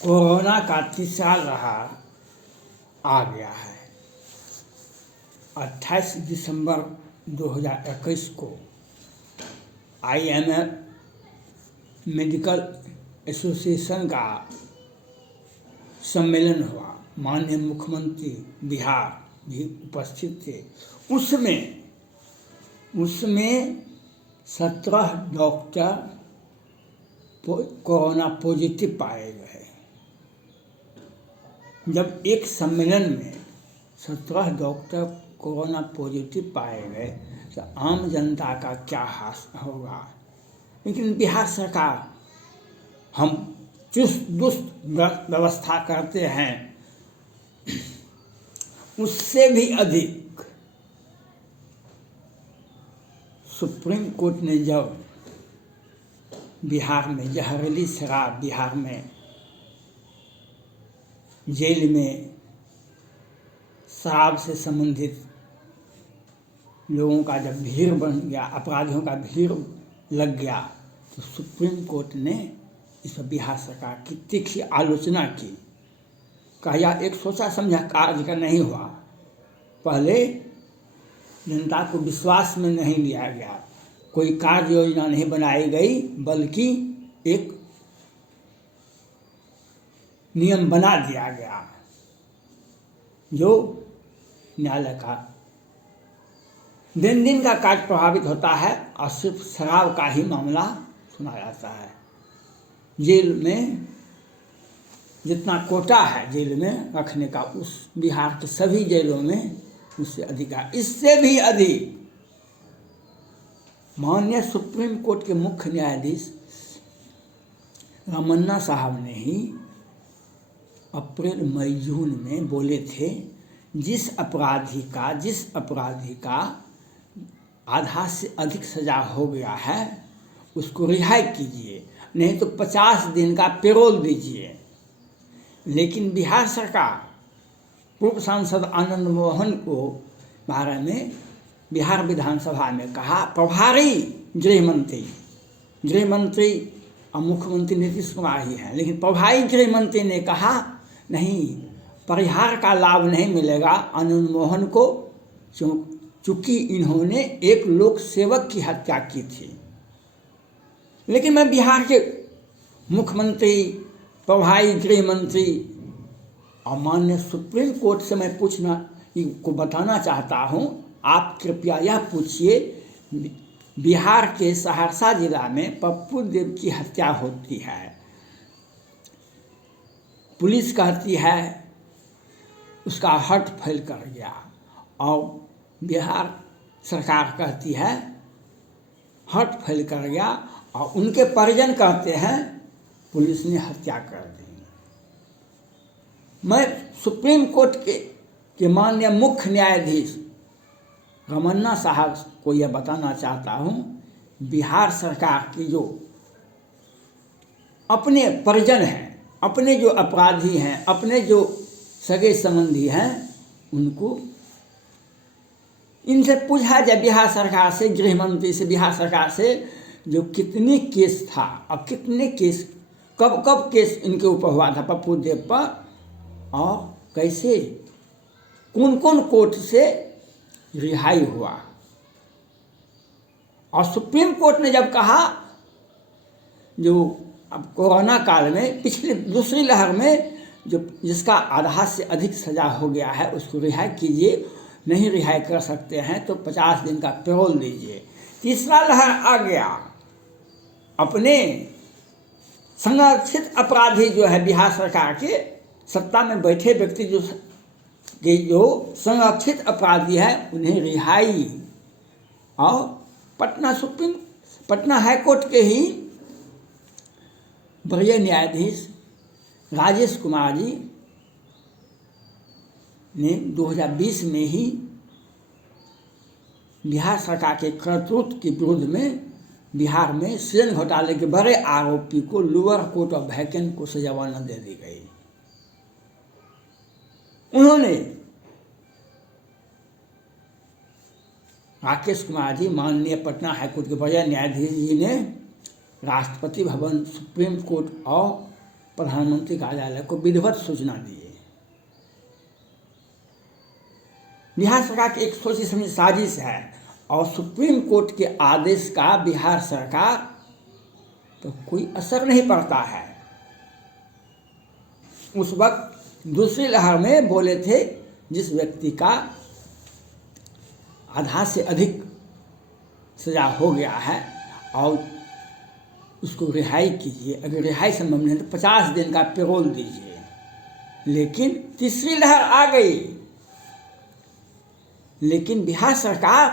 Corona का तीसरा लहर आ गया है। 28 दिसंबर 2021 को IMF मेडिकल एसोसिएशन का सम्मेलन हुआ। माननीय मुख्यमंत्री बिहार भी उपस्थित थे। उसमें 17 डॉक्टर कोरोना पॉजिटिव पाए गए। जब एक सम्मेलन में 17 डॉक्टर कोरोना पॉजिटिव पाए गए तो आम जनता का क्या हाल होगा। लेकिन बिहार सरकार हम चुस्त दुरुस्त व्यवस्था करते हैं, उससे भी अधिक सुप्रीम कोर्ट ने जब बिहार में जहरीली शराब, बिहार में जेल में शराब से संबंधित लोगों का जब भीड़ बन गया, अपराधियों का भीड़ लग गया, तो सुप्रीम कोर्ट ने इस पर बिहार सरकार की तीखी आलोचना की। कहा यह एक सोचा समझा कार्य का नहीं हुआ। पहले जनता को विश्वास में नहीं लिया गया, कोई कार्य योजना नहीं बनाई गई, बल्कि एक नियम बना दिया गया जो न्यायालय का दिन दिन का कार्य प्रभावित होता है और सिर्फ शराब का ही मामला सुना जाता है। जेल में जितना कोटा है जेल में रखने का, उस बिहार के सभी जेलों में उससे अधिक है। इससे भी अधिक माननीय सुप्रीम कोर्ट के मुख्य न्यायाधीश रमन्ना साहब ने ही अप्रैल मई जून में बोले थे, जिस अपराधी का आधा से अधिक सजा हो गया है उसको रिहाई कीजिए, नहीं तो 50 दिन का पेरोल दीजिए। लेकिन बिहार सरकार पूर्व सांसद आनंद मोहन को बारे में बिहार विधानसभा में कहा, प्रभारी गृह मंत्री और मुख्यमंत्री नीतीश कुमार ही हैं, लेकिन प्रभारी गृह मंत्री ने कहा नहीं, परिहार का लाभ नहीं मिलेगा आनंद मोहन को, चूँकि इन्होंने एक लोक सेवक की हत्या की थी। लेकिन मैं बिहार के मुख्यमंत्री, प्रभारी गृह मंत्री और माननीय सुप्रीम कोर्ट से मैं पूछना को बताना चाहता हूँ, आप कृपया यह पूछिए, बिहार के सहरसा जिला में पप्पू देव की हत्या होती है, पुलिस कहती है उसका हार्ट फेल कर गया और बिहार सरकार कहती है हार्ट फेल कर गया और उनके परिजन कहते हैं पुलिस ने हत्या कर दी। मैं सुप्रीम कोर्ट के माननीय मुख्य न्यायाधीश रमन्ना साहब को यह बताना चाहता हूँ, बिहार सरकार की जो अपने परिजन हैं, अपने जो अपराधी हैं, अपने जो सगे संबंधी हैं, उनको इनसे पूछा जाए, बिहार सरकार से, गृह मंत्री से, बिहार सरकार से, जो कितने केस था और कितने केस कब केस इनके ऊपर हुआ था पप्पू देव पर, और कैसे कौन कौन कोर्ट से रिहाई हुआ। और सुप्रीम कोर्ट ने जब कहा जो अब कोरोना काल में पिछले दूसरी लहर में जो जिसका आधा से अधिक सजा हो गया है उसको रिहाई कीजिए, नहीं रिहाई कर सकते हैं तो 50 दिन का पेरोल दीजिए। तीसरा लहर आ गया, अपने संरक्षित अपराधी जो है बिहार सरकार के सत्ता में बैठे व्यक्ति जो संरक्षित अपराधी है उन्हें रिहाई। और पटना हाईकोर्ट के ही वरीय न्यायाधीश राजेश कुमार जी ने 2020 में ही बिहार सरकार के करतूत के विरुद्ध में बिहार में सृजन घोटाले के बड़े आरोपी को लोअर कोर्ट ऑफ वैकेंट को सजावाना दे दी गई। उन्होंने राकेश कुमार जी, माननीय पटना हाईकोर्ट के वरीय न्यायाधीश जी ने राष्ट्रपति भवन, सुप्रीम कोर्ट और प्रधानमंत्री कार्यालय को विधिवत सूचना दिए। बिहार सरकार की एक सोची समझी साजिश है और सुप्रीम कोर्ट के आदेश का बिहार सरकार तो कोई असर नहीं पड़ता है। उस वक्त दूसरी लहर में बोले थे जिस व्यक्ति का आधा से अधिक सजा हो गया है और उसको रिहाई कीजिए, अगर रिहाई संभव नहीं तो 50 दिन का पैरोल दीजिए। लेकिन तीसरी लहर आ गई, लेकिन बिहार सरकार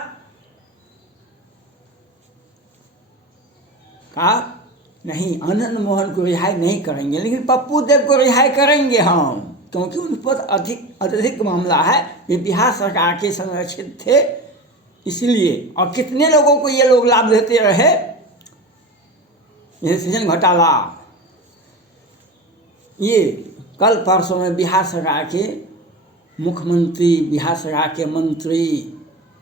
का नहीं, आनंद मोहन को रिहाई नहीं करेंगे, लेकिन पप्पू देव को रिहाई करेंगे हम, क्योंकि उन पर अत्यधिक मामला है, वे बिहार सरकार के संरक्षित थे इसलिए। और कितने लोगों को ये लोग लाभ देते रहे, यह सृजन घोटाला, ये कल परसों में बिहार सरकार के मुख्यमंत्री, बिहार सरकार के मंत्री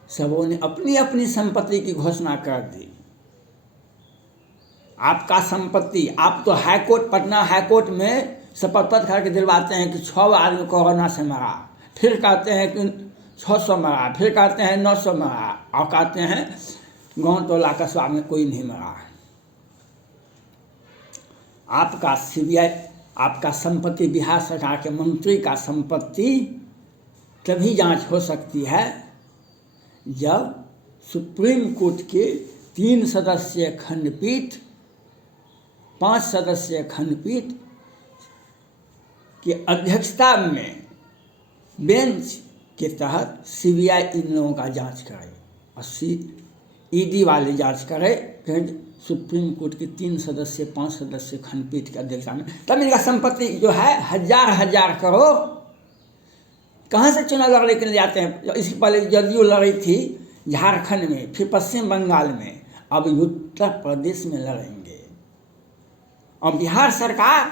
सबों ने अपनी अपनी संपत्ति की घोषणा कर दी। आपका संपत्ति, आप तो हाईकोर्ट, पटना हाईकोर्ट में शपथ पत्र करके दिलवाते हैं कि 6 आदमी कोरोना से मरा, फिर कहते हैं कि 600 मरा, फिर कहते हैं 900 मरा, और कहते हैं गाँव टोला कस्बा में कोई नहीं मरा। आपका सीबीआई, आपका संपत्ति, बिहार सरकार के मंत्री का संपत्ति तभी जांच हो सकती है जब सुप्रीम कोर्ट के 3 सदस्यीय खंडपीठ, 5 सदस्यीय खंडपीठ की अध्यक्षता में बेंच के तहत सीबीआई इन लोगों का जांच करे और ईडी वाले जांच करे, फिर सुप्रीम कोर्ट की 3 सदस्यीय 5 सदस्यीय खंडपीठ की अध्यक्षता में, तब इनका संपत्ति जो है हजार करोड़ कहाँ से चुनाव लड़ने के लिए जाते हैं। इसके पहले जदयू लड़ी थी झारखंड में, फिर पश्चिम बंगाल में, अब उत्तर प्रदेश में लड़ेंगे। और बिहार सरकार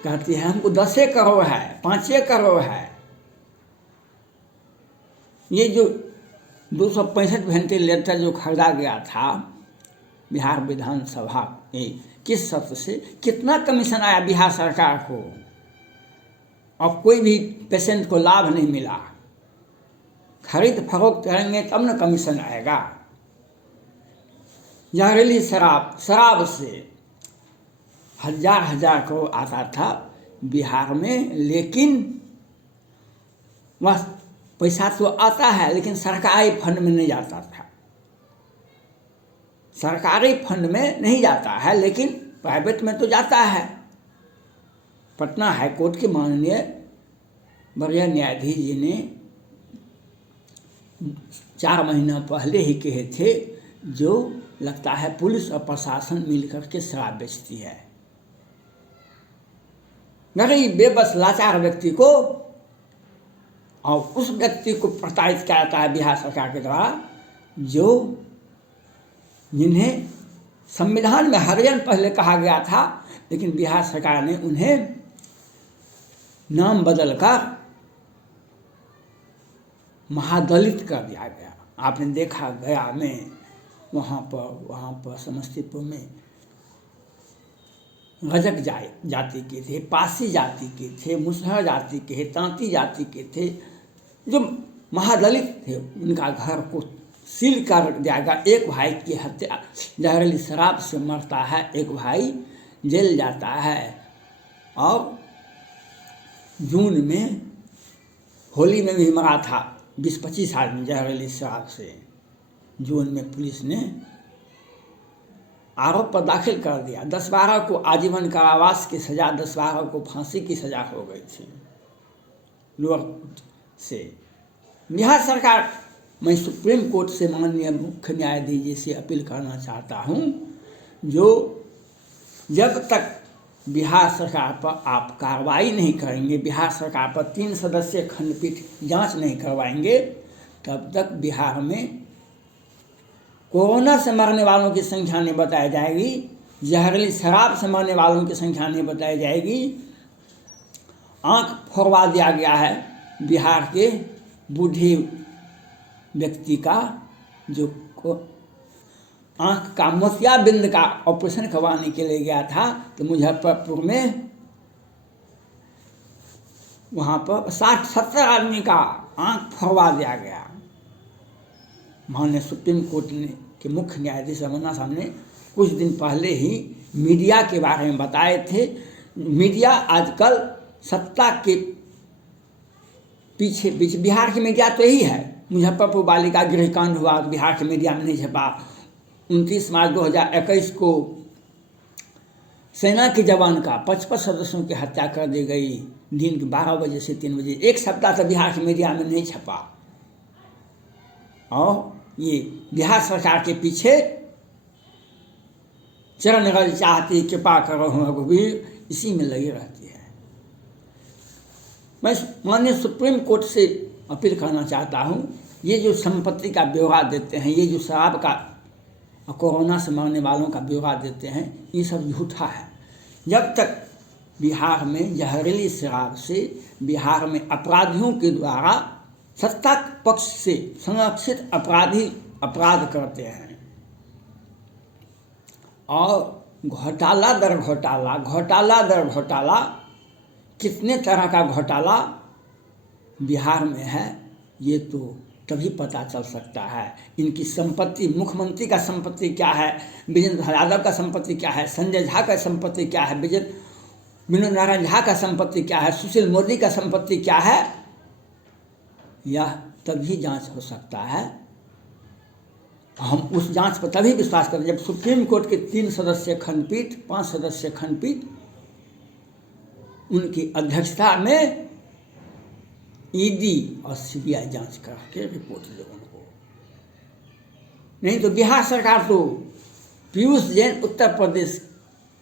कहती है हमको 10 करोड़ है, 5 करोड़ है। ये जो 265 वेंटिलेटर जो खरीदा गया था बिहार विधानसभा में, किस शर्त से, कितना कमीशन आया बिहार सरकार को, और कोई भी पेशेंट को लाभ नहीं मिला। खरीद फरोख्त करेंगे तब न कमीशन आएगा। जहरीली शराब से हजार करोड़ आता था बिहार में, लेकिन वह पैसा तो आता है लेकिन सरकारी फंड में नहीं जाता था। सरकारी फंड में नहीं जाता है लेकिन प्राइवेट में तो जाता है। पटना हाईकोर्ट के माननीय वरीय न्यायाधीश जी ने 4 महीना पहले ही कहे थे, जो लगता है पुलिस और प्रशासन मिलकर के शराब बेचती है। गरीब बेबस लाचार व्यक्ति को, और उस व्यक्ति को प्रताड़ित किया जाता है बिहार सरकार के द्वारा, जो जिन्हें संविधान में हरिजन पहले कहा गया था, लेकिन बिहार सरकार ने उन्हें नाम बदलकर महादलित कर दिया गया। आपने देखा गया में वहाँ पर समस्तीपुर में रजक जाति के थे, पासी जाति के थे, मुसहर जाति के, तांती जाति के थे, जो महादलित थे, उनका घर को सील कर दिया गया। एक भाई की हत्या जहरीली शराब से मरता है, एक भाई जेल जाता है, और जून में होली में भी मरा था 20-25 आदमी जहरीली शराब से। जून में पुलिस ने आरोप पर दाखिल कर दिया। 10-12 को आजीवन कारावास की सजा, 10-12 को फांसी की सजा हो गई थी लोअर कोर्ट से। बिहार सरकार, मैं सुप्रीम कोर्ट से माननीय मुख्य न्यायाधीश जी से अपील करना चाहता हूँ, जो जब तक बिहार सरकार पर आप कार्रवाई नहीं करेंगे, बिहार सरकार पर 3 सदस्यीय खंडपीठ जांच नहीं करवाएंगे, तब तक बिहार में कोरोना से मरने वालों की संख्या नहीं बताई जाएगी, जहरीली शराब से मरने वालों की संख्या नहीं बताई जाएगी। आंख फोड़वा दिया गया है बिहार के बूढ़े व्यक्ति का, जो आँख का मोतियाबिंद का ऑपरेशन करवाने के लिए गया था, तो मुजफ्फरपुर में वहाँ पर 60-70 आदमी का आँख फोड़वा दिया गया। माननीय सुप्रीम कोर्ट ने के मुख्य न्यायाधीश रमन्ना साहब ने कुछ दिन पहले ही मीडिया के बारे में बताए थे। मीडिया आजकल सत्ता के पीछे बिहार की मीडिया तो यही है। मुजफ्फरपुर बालिका गृह कांड हुआ, बिहार के मीडिया में नहीं छपा। 29 मार्च 2021 को सेना के जवान का 55 सदस्यों की हत्या कर दी गई, दिन के 12 बजे से 3 बजे। एक सप्ताह तक बिहार की मीडिया में नहीं छपा। और ये बिहार सरकार के पीछे चरण रज चाहती कृपा करो हम रघुवीर, इसी में लगी रहती है। मैं माननीय सुप्रीम कोर्ट से अपील करना चाहता हूँ, ये जो संपत्ति का ब्यौरा देते हैं, ये जो शराब का कोरोना से मरने वालों का ब्यौरा देते हैं, ये सब झूठा है। जब तक बिहार में जहरीली शराब से बिहार में अपराधियों के द्वारा सत्ता पक्ष से संरक्षित अपराधी अपराध करते हैं और घोटाला दर घोटाला कितने तरह का घोटाला बिहार में है, ये तो तभी पता चल सकता है। इनकी संपत्ति, मुख्यमंत्री का संपत्ति क्या है, विजेंद्र यादव का संपत्ति क्या है, संजय झा का संपत्ति क्या है, विनोद नारायण झा का संपत्ति क्या है, सुशील मोदी का संपत्ति क्या है, यह तभी जांच हो सकता है। हम उस जांच पर तभी विश्वास करें जब सुप्रीम कोर्ट के 3 सदस्यीय खंडपीठ, 5 सदस्यीय खंडपीठ, उनकी अध्यक्षता में ईडी और सीबीआई जांच करके रिपोर्ट दे उनको। नहीं तो बिहार सरकार तो पीयूष जैन उत्तर प्रदेश,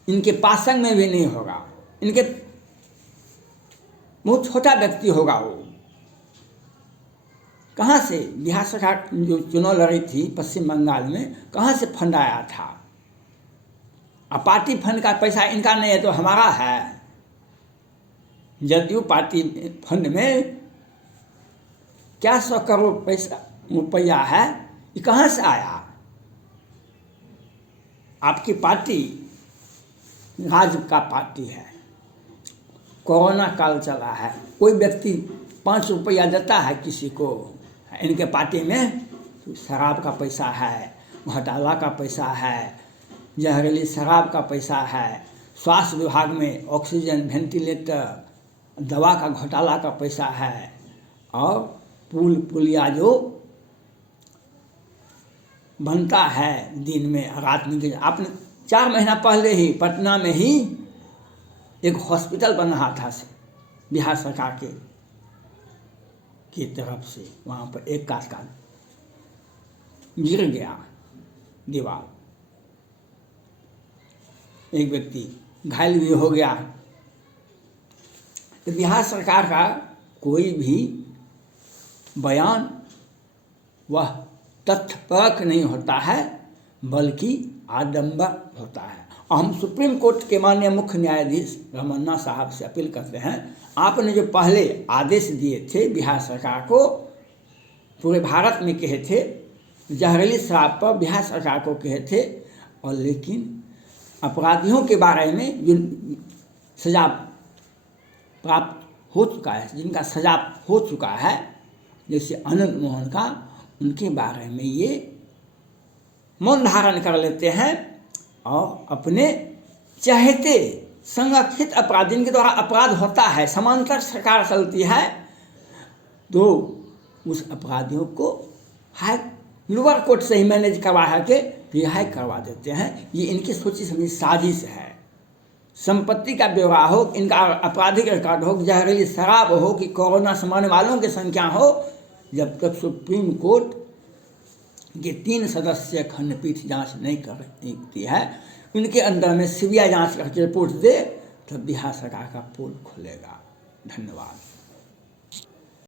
इनके पासंग में भी नहीं होगा। इनके बहुत छोटा व्यक्ति होगा वो। कहाँ से बिहार सरकार जो चुनाव लड़ी थी पश्चिम बंगाल में, कहाँ से फंड आया था? अब पार्टी फंड का पैसा इनका नहीं है तो हमारा है। जदयू पार्टी फंड में क्या 100 करोड़ रुपया है, ये कहाँ से आया? आपकी पार्टी राज का पार्टी है, कोरोना काल चला है, कोई व्यक्ति 5 रुपया देता है किसी को? इनके पार्टी में तो शराब का पैसा है, घोटाला का पैसा है, जहरीली शराब का पैसा है, स्वास्थ्य विभाग में ऑक्सीजन, वेंटिलेटर, दवा का घोटाला का पैसा है, और पुलिया जो बनता है दिन में रात में। आपने 4 महीना पहले ही पटना में ही एक हॉस्पिटल बन रहा था बिहार सरकार की तरफ से, वहाँ पर एक का गिर गया दीवार, एक व्यक्ति घायल भी हो गया। तो बिहार सरकार का कोई भी बयान वह तथ्यपरक नहीं होता है, बल्कि आडंबर होता है। और हम सुप्रीम कोर्ट के माननीय मुख्य न्यायाधीश रमन्ना साहब से अपील करते हैं, आपने जो पहले आदेश दिए थे बिहार सरकार को, पूरे भारत में कहे थे, जहरीली शराब पर बिहार सरकार को कहे थे, और लेकिन अपराधियों के बारे में जो सजा प्राप्त हो चुका है, जिनका सजा हो चुका है, जैसे आनंद मोहन का, उनके बारे में ये मौन धारण कर लेते हैं और अपने चाहते संरक्षित अपराधी, जिनके द्वारा अपराध होता है, समांतर सरकार चलती है, तो उस अपराधियों को लोअर कोर्ट से ही मैनेज करवा के रिहाई करवा देते हैं। ये इनकी सोची समझी साजिश है। संपत्ति का ब्यौरा हो, इनका आपराधिक रिकॉर्ड हो, जहरीली शराब हो कि कोरोना से मरने वालों की संख्या हो, जब तक सुप्रीम कोर्ट के 3 सदस्यीय खंडपीठ जांच नहीं करती है, उनके अंदर में सीबीआई जांच करके रिपोर्ट दे, तब बिहार सरकार का पोल खुलेगा। धन्यवाद।